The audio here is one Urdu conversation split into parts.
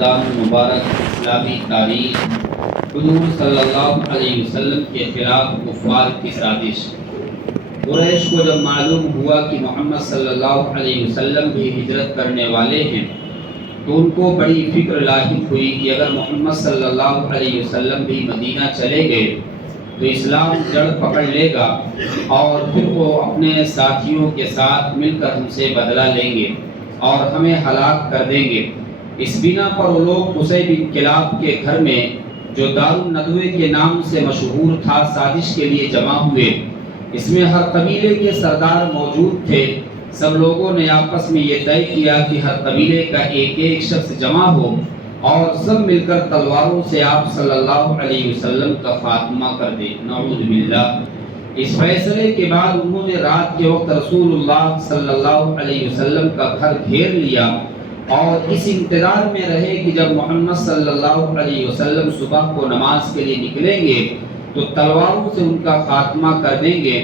رمضان المبارک اسلامی تاریخ، حضور صلی اللہ علیہ وسلم کے خلاف کفار کی سازش۔ قریش کو جب معلوم ہوا کہ محمد صلی اللہ علیہ وسلم بھی ہجرت کرنے والے ہیں تو ان کو بڑی فکر لاحق ہوئی کہ اگر محمد صلی اللہ علیہ وسلم بھی مدینہ چلے گئے تو اسلام جڑ پکڑ لے گا اور پھر وہ اپنے ساتھیوں کے ساتھ مل کر ہم سے بدلہ لیں گے اور ہمیں ہلاک کر دیں گے۔ اس بنا پر وہ لوگ قصی بن کلاب کے گھر میں جو دار الندوہ کے نام سے مشہور تھا سازش کے لیے جمع ہوئے۔ اس میں ہر قبیلے کے سردار موجود تھے۔ سب لوگوں نے آپس میں یہ طے کیا کہ ہر قبیلے کا ایک ایک شخص جمع ہو اور سب مل کر تلواروں سے آپ صلی اللہ علیہ وسلم کا خاتمہ کر دے۔ نعوذ باللہ۔ اس فیصلے کے بعد انہوں نے رات کے وقت رسول اللہ صلی اللہ علیہ وسلم کا گھر گھیر لیا اور اس انتظار میں رہے کہ جب محمد صلی اللہ علیہ وسلم صبح کو نماز کے لیے نکلیں گے تو تلواروں سے ان کا خاتمہ کر دیں گے،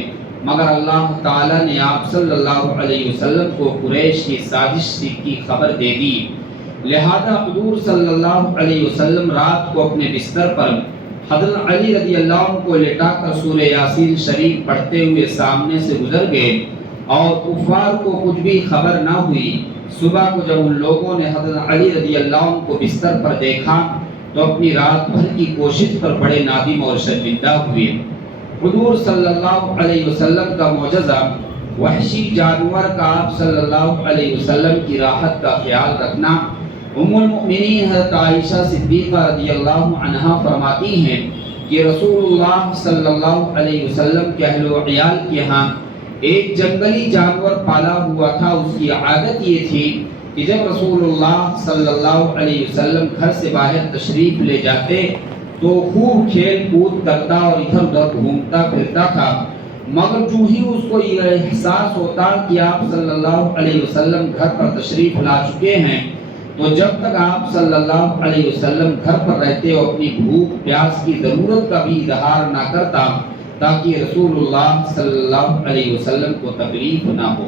مگر اللہ تعالیٰ نے آپ صلی اللہ علیہ وسلم کو قریش کی سازش کی خبر دے دی۔ لہذا حضور صلی اللہ علیہ وسلم رات کو اپنے بستر پر حضرت علی رضی اللہ عنہ کو لٹا کر سورہ یاسین شریف پڑھتے ہوئے سامنے سے گزر گئے اور کفار کو کچھ بھی خبر نہ ہوئی۔ صبح کو جب ان لوگوں نے حضرت علی رضی اللہ عنہ کو بستر پر دیکھا تو اپنی رات بھر کی کوشش پر بڑے نادم اور شرمندہ ہوئے۔ حضور صلی اللہ علیہ وسلم کا معجزہ، وحشی جانور کا آپ صلی اللہ علیہ وسلم کی راحت کا خیال رکھنا۔ ام المؤمنین حضرت عائشہ صدیقہ رضی اللہ عنہا فرماتی ہیں کہ رسول اللہ صلی اللہ علیہ وسلم کے اہل و عیال کے ہاں ایک جنگلی جانور پالا ہوا تھا۔ اس کی عادت یہ تھی کہ جب رسول اللہ صلی اللہ علیہ وسلم گھر سے باہر تشریف لے جاتے تو خوب کھیل کود کرتا اور ادھر ادھر گھومتا پھرتا تھا، مگر جو ہی اس کو یہ احساس ہوتا کہ آپ صلی اللہ علیہ وسلم گھر پر تشریف لا چکے ہیں تو جب تک آپ صلی اللہ علیہ وسلم گھر پر رہتے اور اپنی بھوک پیاس کی ضرورت کا بھی اظہار نہ کرتا تاکہ رسول اللہ صلی اللہ علیہ وسلم کو تکلیف نہ ہو۔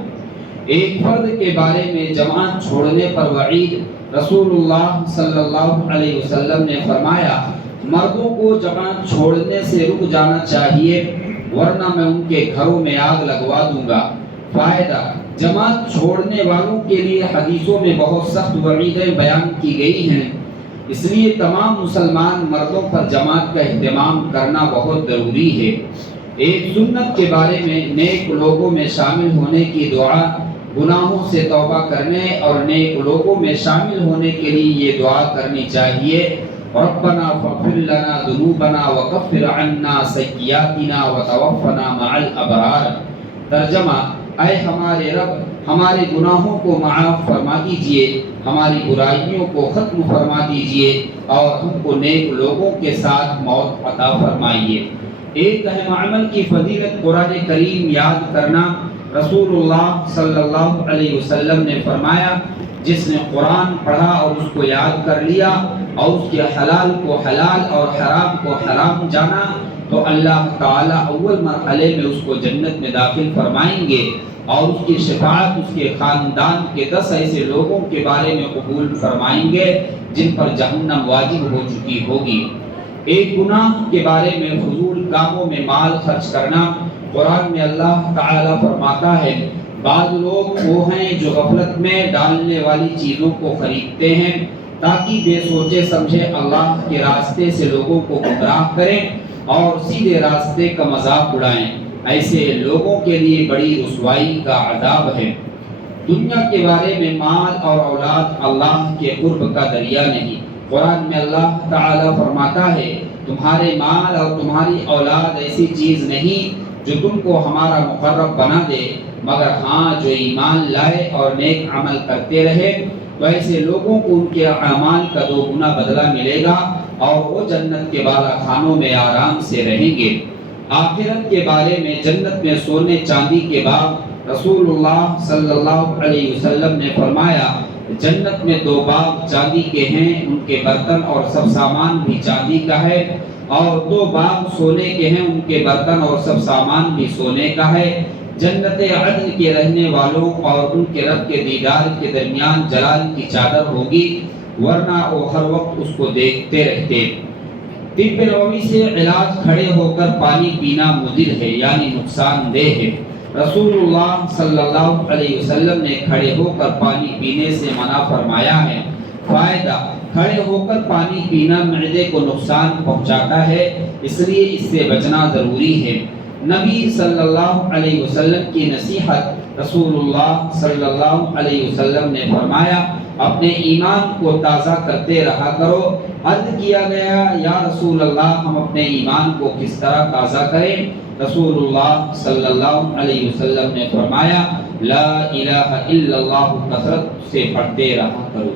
ایک فرد کے بارے میں جماعت چھوڑنے پر وعید، رسول اللہ صلی اللہ علیہ وسلم نے فرمایا مردوں کو جماعت چھوڑنے سے رک جانا چاہیے ورنہ میں ان کے گھروں میں آگ لگوا دوں گا۔ فائدہ، جماعت چھوڑنے والوں کے لیے حدیثوں میں بہت سخت وعیدیں بیان کی گئی ہیں، اس لیے تمام مسلمان مردوں پر جماعت کا اہتمام کرنا بہت ضروری ہے۔ ایک سنت کے بارے میں نیک لوگوں میں شامل ہونے کی دعا، گناہوں سے توبہ کرنے اور نیک لوگوں میں شامل ہونے کے لیے یہ دعا کرنی چاہیے، ربنا فاغفر لنا ذنوبنا وکفر عنا سیئاتنا وتوفنا مع الابرار۔ ترجمہ، اے ہمارے رب، ہمارے گناہوں کو معاف فرما دیجئے، ہماری برائیوں کو ختم فرما دیجئے اور ہم کو نیک لوگوں کے ساتھ موت عطا فرمائیے۔ ایک اہم عمل کی فضیلت قرآن کریم یاد کرنا۔ رسول اللہ صلی اللہ علیہ وسلم نے فرمایا جس نے قرآن پڑھا اور اس کو یاد کر لیا اور اس کے حلال کو حلال اور حرام کو حرام جانا تو اللہ تعالیٰ اول مرحلے میں اس کو جنت میں داخل فرمائیں گے اور اس کی شفاعت اس کے خاندان کے 10 ایسے لوگوں کے بارے میں قبول فرمائیں گے جن پر جہنم واجب ہو چکی ہوگی۔ ایک گناہ کے بارے میں فضول کاموں میں مال خرچ کرنا۔ قرآن میں اللہ تعالیٰ فرماتا ہے بعض لوگ وہ ہیں جو غفلت میں ڈالنے والی چیزوں کو خریدتے ہیں تاکہ بے سوچے سمجھے اللہ کے راستے سے لوگوں کو گمراہ کریں اور سیدھے راستے کا مذاق اڑائیں۔ ایسے لوگوں کے لیے بڑی رسوائی کا عذاب ہے۔ دنیا کے بارے میں مال اور اولاد اللہ کے قرب کا دریا نہیں۔ قرآن میں اللہ تعالیٰ فرماتا ہے تمہارے مال اور تمہاری اولاد ایسی چیز نہیں جو تم کو ہمارا مقرب بنا دے، مگر ہاں جو ایمان لائے اور نیک عمل کرتے رہے تو ایسے لوگوں کو ان کے اعمال کا 2 گنا بدلہ ملے گا اور وہ جنت کے بالا خانوں میں آرام سے رہیں گے۔ آخرت کے بارے میں جنت میں سونے چاندی کے باغ، رسول اللہ صلی اللہ علیہ وسلم نے فرمایا جنت میں 2 باغ چاندی کے ہیں، ان کے برتن اور سب سامان بھی چاندی کا ہے، اور 2 باغ سونے کے ہیں، ان کے برتن اور سب سامان بھی سونے کا ہے۔ جنت عدن کے رہنے والوں اور ان کے رب کے دیدار کے درمیان جلال کی چادر ہوگی ورنہ وہ ہر وقت اس کو دیکھتے رہتے۔ طب نبوی سے علاج کھڑے ہو کر پانی پینا مضر ہے یعنی نقصان دہ ہے۔ رسول اللہ صلی اللہ علیہ وسلم نے کھڑے ہو کر پانی پینے سے منع فرمایا ہے۔ فائدہ: کھڑے ہو کر پانی پینا معدے کو نقصان پہنچاتا ہے، اس لیے اس سے بچنا ضروری ہے۔ نبی صلی اللہ علیہ وسلم کی نصیحت: رسول اللہ صلی اللہ علیہ وسلم نے فرمایا اپنے ایمان کو تازہ کرتے رہا کرو۔ عرض کیا گیا یا رسول اللہ ہم اپنے ایمان کو کس طرح تازہ کریں؟ رسول اللہ صلی اللہ علیہ وسلم نے فرمایا لا الہ الا اللہ کثرت سے پڑھتے رہا کرو۔